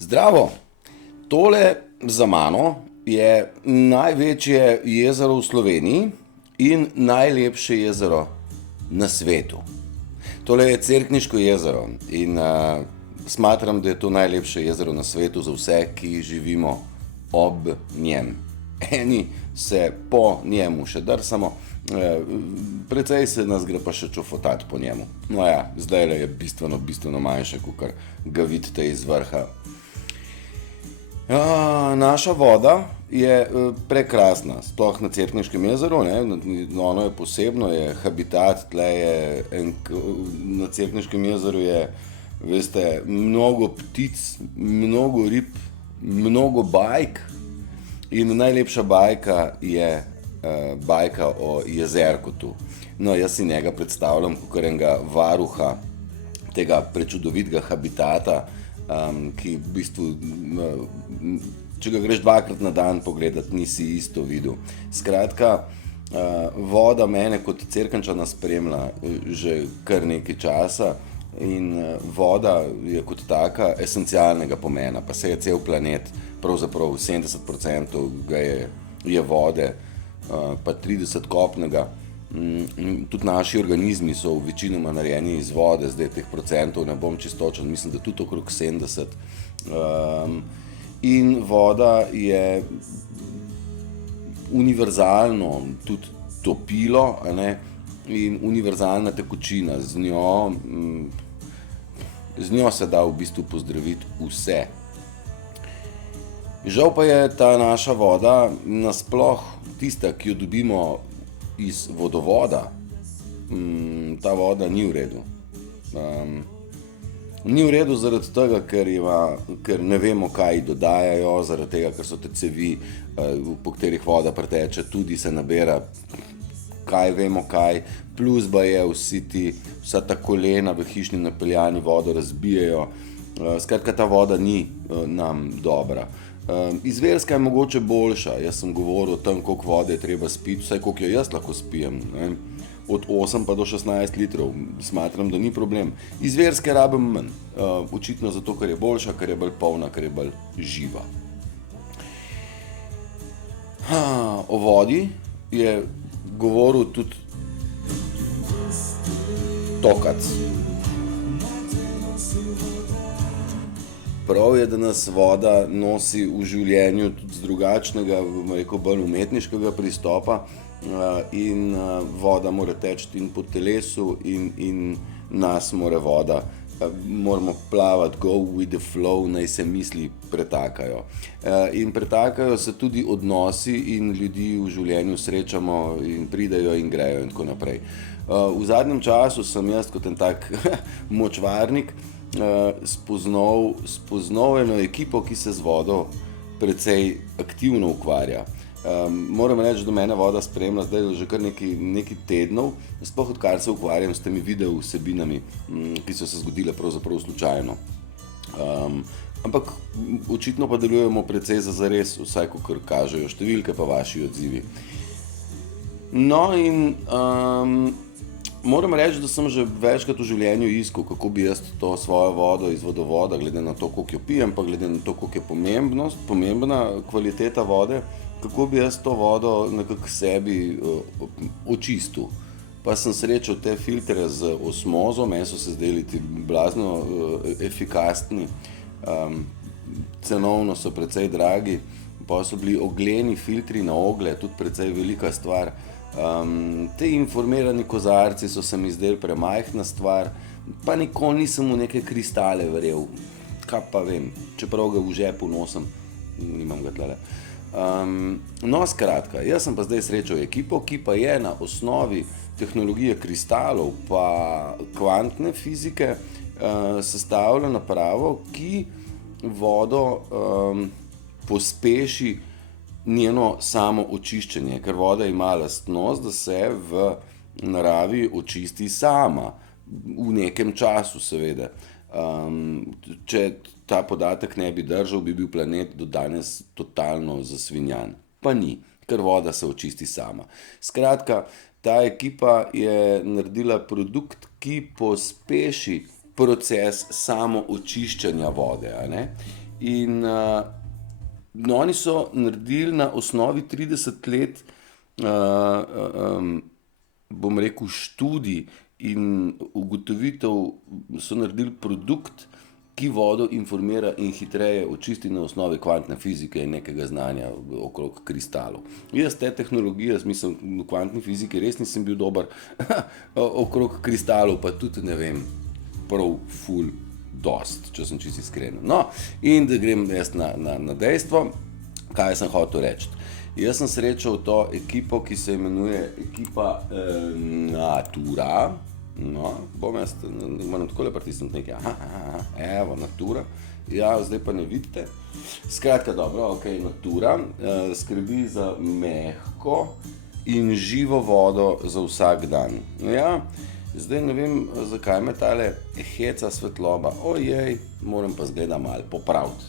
Zdravo! Tole za mano je največje jezero v Sloveniji in najlepše jezero na svetu. Tole je Cerkniško jezero in smatram, da je to najlepše jezero na svetu za vse, ki živimo ob njem. Eni se po njemu še drsamo, precej se nas gre pa še čofotati po njemu. No ja, zdajle je bistveno manjše, kakor ga vidite iz vrha. Naša voda je prekrasna, sploh na Cerkniškem jezeru, ne? Ono je posebno, je habitat, na Cerkniškem jezeru je, veste, mnogo ptic, mnogo rib, mnogo bajk in najlepša bajka je bajka o Jezerkotu. No, jaz si njega predstavljam kot enega varuha tega prečudovitega habitata, ki v bistvu, če ga greš 2krat na dan pogledat, nisi isto videl. Skratka, voda mene kot Cerkničana spremlja že kar nekaj časa in voda je kot taka esencialnega pomena, pa se je cel planet, pravzaprav 70% ga je vode, pa 30% kopnega. Tudi naši organizmi so večinoma narejeni iz vode, zdaj teh procentov ne bom čisto točen, mislim, da tudi okrog 70. In voda je univerzalno tudi topilo, a ne, in univerzalna tekočina, z njo se da v bistvu pozdraviti vse. Žal pa je ta naša voda nasploh tista, ki jo dobimo iz vodovoda, ta voda ni v redu. Ni v redu zaradi tega, ker ne vemo, kaj dodajajo, zaradi tega, ker so te cevi, po katerih voda preteče, tudi se nabira, kaj vemo kaj, plus baje vsa ta kolena v hišni napeljani vodo razbijajo. Skratka, ta voda ni nam dobra. Izvirska je mogoče boljša, jaz sem govoril o tem, koliko vode je treba spiti, vsaj koliko jo jaz lahko spijem, ne? Od 8 pa do 16 litrov, smatram, da ni problem. Izvirske rabim manj, očitno zato, ker je boljša, ker je bolj polna, ker je bolj živa. O vodi je govoril tudi Tokac. Prav je, da nas voda nosi v življenju tudi z drugačnega, bomo rekel, bolj umetniškega pristopa, in voda mora teči in po telesu in nas mora voda. Moramo plavati, go with the flow, naj se misli pretakajo. In pretakajo se tudi odnosi in ljudi v življenju srečamo in pridejo in grejo in tako naprej. V zadnjem času sem jaz kot en tak močvarnik spoznal eno ekipo, ki se z vodo precej aktivno ukvarja. Moram reči, da mene voda spremlja zdaj že kar nekaj tednov, sploh odkar se ukvarjam s temi video vsebinami, ki so se zgodile pravzaprav slučajno. Ampak očitno pa delujemo precej zares, vsaj kakor kažejo številke pa vaši odzivi. No in moram reči, da sem že večkrat v življenju iskal, kako bi jaz to svojo vodo iz vodovoda, glede na to, koliko jo pijem, pa glede na to, koliko je pomembna kvaliteta vode, kako bi jaz to vodo nekako sebi očistil. Pa sem srečal te filtre z osmozo, meni so se zdeli ti blazno efikasni, cenovno so precej dragi, pa so bili ogleni filtri na oglje, tudi precej velika stvar. Te informirani kozarci so se mi zdeli premajhna stvar, pa nikoli nisem v neke kristale verjel, kaj pa vem, čeprav ga v žepu nosim, nimam ga tlele. No, skratka, jaz sem pa zdaj srečal ekipo, ki pa je na osnovi tehnologije kristalov pa kvantne fizike sestavila napravo, ki vodo pospeši njeno samo očiščenje, ker voda ima lastnost, da se v naravi očisti sama, v nekem času seveda. Če ta podatek ne bi držal, bi bil planet do danes totalno zasvinjan. Pa ni, ker voda se očisti sama. Skratka, ta ekipa je naredila produkt, ki pospeši proces samo očiščenja vode, a ne? In oni so naredili na osnovi 30 let, bom rekel, študij in ugotovitev, so naredili produkt, ki vodo informira in hitreje očisti na osnovi kvantne fizike in nekega znanja okrog kristalov. Jaz te tehnologije, mislim, v kvantni fiziki res nisem bil dober, okrog kristalov pa tudi ne vem, prav ful dost, če sem čisto iskren. No, in da grem jaz na dejstvo, kaj sem hotel reči. Jaz sem srečal to ekipo, ki se imenuje ekipa Natura. No, bom jaz, moram takole pritisniti nekaj, evo, Natura, ja, zdaj pa ne vidite. Skratka, dobro, ok, Natura skrbi za mehko in živo vodo za vsak dan. Ja, zdaj ne vem, zakaj me tale heca svetloba, ojej, moram pa zgleda malo popraviti.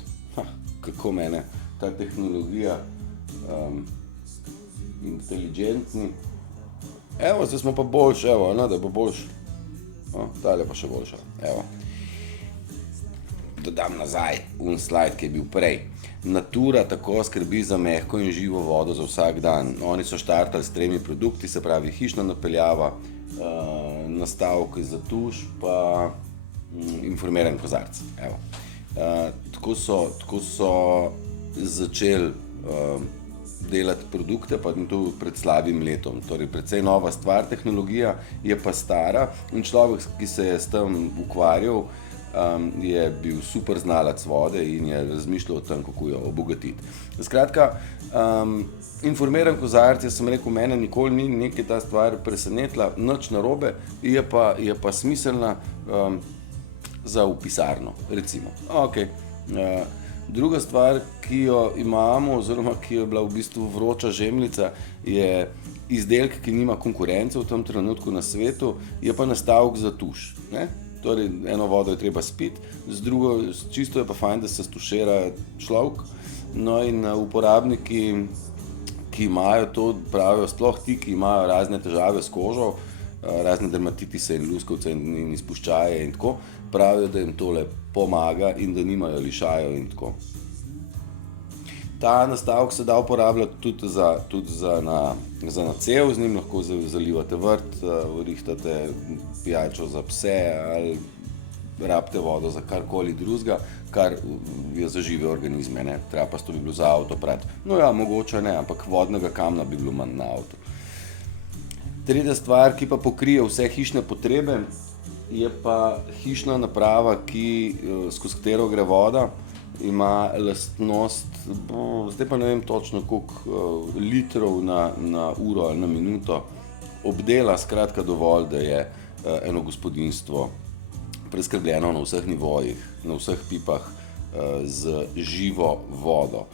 Kako mene ta tehnologija, inteligentni. Evo, zdaj smo pa boljši, evo, da bo boljši. Tale pa še boljša, evo. Dodam nazaj slajd, ki je bil prej. Natura tako skrbi za mehko in živo vodo za vsak dan. Oni so štartali s 3 produkti, se pravi hišna napeljava, nastavki za tuš, pa informiran kozarec, evo. Tako so začeli delati produkte, pa to pred slabim letom. Torej, precej nova stvar, tehnologija je pa stara in človek, ki se je s tem ukvarjal, je bil super znalec vode in je razmišljal o tem, kako jo obogatiti. Skratka, informiran kozarec, jaz sem rekel, mene nikoli ni nekaj ta stvar presenetila, nič narobe, je pa smiselna za v pisarno, recimo. Ok. Druga stvar, ki jo imamo, oziroma ki je bila v bistvu vroča žemljica, je izdelek, ki nima konkurence v tem trenutku na svetu, je pa nastavek za tuš. Torej, eno vodo je treba spiti, z drugo, čisto je pa fajn, da se stušira človek. No in uporabniki, ki imajo to, pravijo, sploh ti, ki imajo razne težave s kožo, razne dermatitise in luskovce in izpuščaje in tako, pravijo, da jim tole pomaga in da nimajo lišajev in tako. Ta nastavek se da uporabljati tudi za nacev, z njim lahko zalivate vrt, rihtate pijačo za pse ali rabite vodo za karkoli drugega, kar je za žive organizme, ne. Trapasto bi bilo za avto prati. No ja, mogoče ne, ampak vodnega kamna bi bilo manj na avtu. Tretja stvar, ki pa pokrije vse hišne potrebe, je pa hišna naprava, skozi katero gre voda, ima lastnost, zdaj pa ne vem točno koliko litrov na uro ali na minuto, obdela skratka dovolj, da je eno gospodinjstvo preskrbljeno na vseh nivojih, na vseh pipah z živo vodo.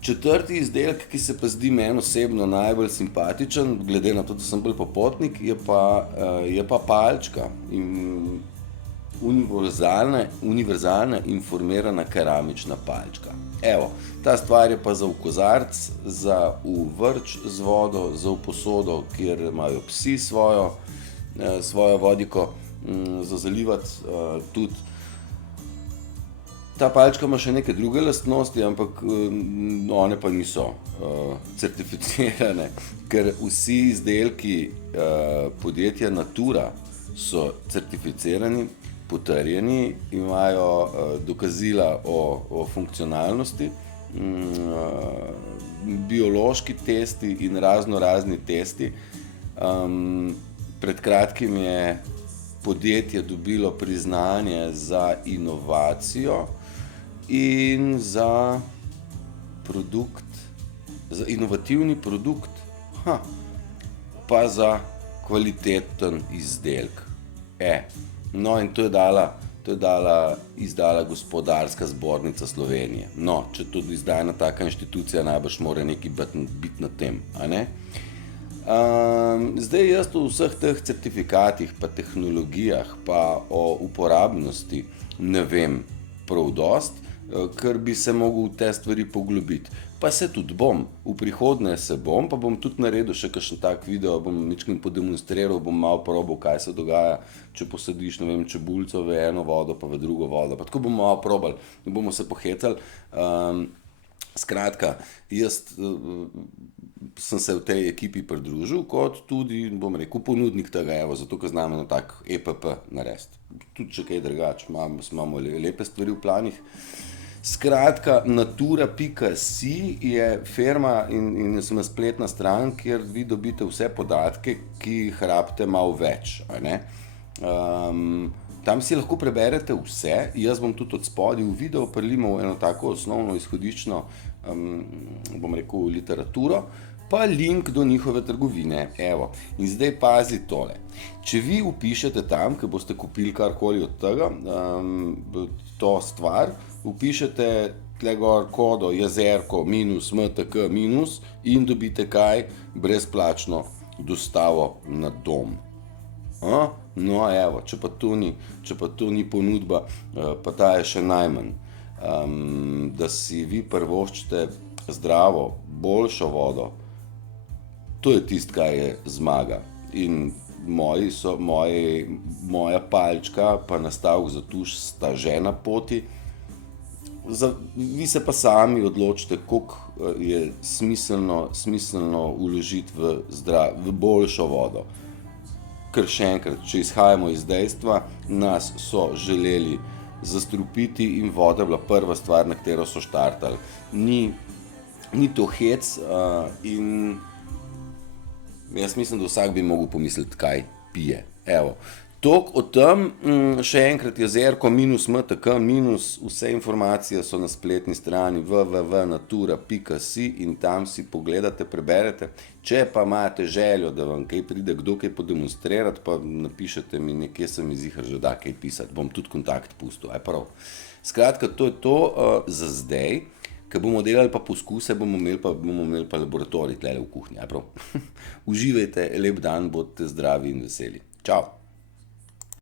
Četrti izdelek, ki se pa zdi meni osebno najbolj simpatičen, glede na to, da sem bolj popotnik, je pa palčka in univerzalna informirana keramična palčka. Evo, ta stvar je pa za v kozarec, za v vrč z vodo, za v posodo, kjer imajo psi svojo vodiko, za zalivati tudi. Ta palčka ima še neke druge lastnosti, ampak one pa niso certificirane, ker vsi izdelki podjetja Natura so certificirani, potrjeni, imajo dokazila o funkcionalnosti, biološki testi in razni testi. Pred kratkim je podjetje dobilo priznanje za inovacijo in za inovativni produkt, pa za kvaliteten izdelek. No, in to je izdala Gospodarska zbornica Slovenije. No, če to izdaja ena taka inštitucija, najbrž mora nekaj biti na tem, a ne? Zdaj jaz o vseh teh certifikatih, pa tehnologijah, pa o uporabnosti ne vem prav dost. ker bi se mogel v te stvari poglobiti. Pa se tudi bom, v prihodnje se bom, pa bom tudi naredil še kakšen tak video, bom ničkim podemonstriral, bom malo probal, kaj se dogaja, če posadiš, ne vem, čebulco v eno vodo, pa v drugo vodo, pa tako bomo malo probali, bomo se pohecali. Skratka, jaz sem se v tej ekipi pridružil kot tudi, bom rekel, ponudnik tega, evo, zato ker znam eno tak EPP narediti. Tudi če kaj drugače, imamo lepe stvari v planih. Skratka, natura.si je firma in sem spletna stran, kjer vi dobite vse podatke, ki jih rabite malo več, a ne. Tam si lahko preberete vse, jaz bom tudi od spodaj v video prilimal eno tako osnovno izhodiščno, bom rekel, literaturo, pa link do njihove trgovine, evo. In zdaj pazi tole. Če vi vpišete tam, ki boste kupili karkoli od tega, to stvar, vpišete tle gor kodo jezerko -mtk- in dobite kaj? Brezplačno dostavo na dom. No, evo, če pa to ni ponudba, pa ta je še najmanj. Da si vi privoščite zdravo, boljšo vodo, to je tisto, kaj je zmaga. In moja palčka pa nastavek za tuš sta že na poti. Vi se pa sami odločite, koliko je smiselno vložiti v boljšo vodo. Ker še enkrat, če izhajamo iz dejstva, nas so želeli zastrupiti in voda bila prva stvar, na katero so štartali. Ni to hec in jaz mislim, da vsak bi mogel pomisliti, kaj pije. Evo, toliko o tem, še enkrat jezerko -mtk- vse informacije so na spletni strani www.natura.si in tam si pogledate, preberete. Če pa imate željo, da vam kaj pride kdo kaj podemonstrirati, pa napišete mi nekje, se mi ziher že da kaj pisati, bom tudi kontakt pustil, aj prav. Skratka, to je to za zdaj. Ko bomo delali pa poskuse, bomo imeli pa laboratorij tlele v kuhinji, aj prav. Uživajte, lep dan, bodite zdravi in veseli. Čau!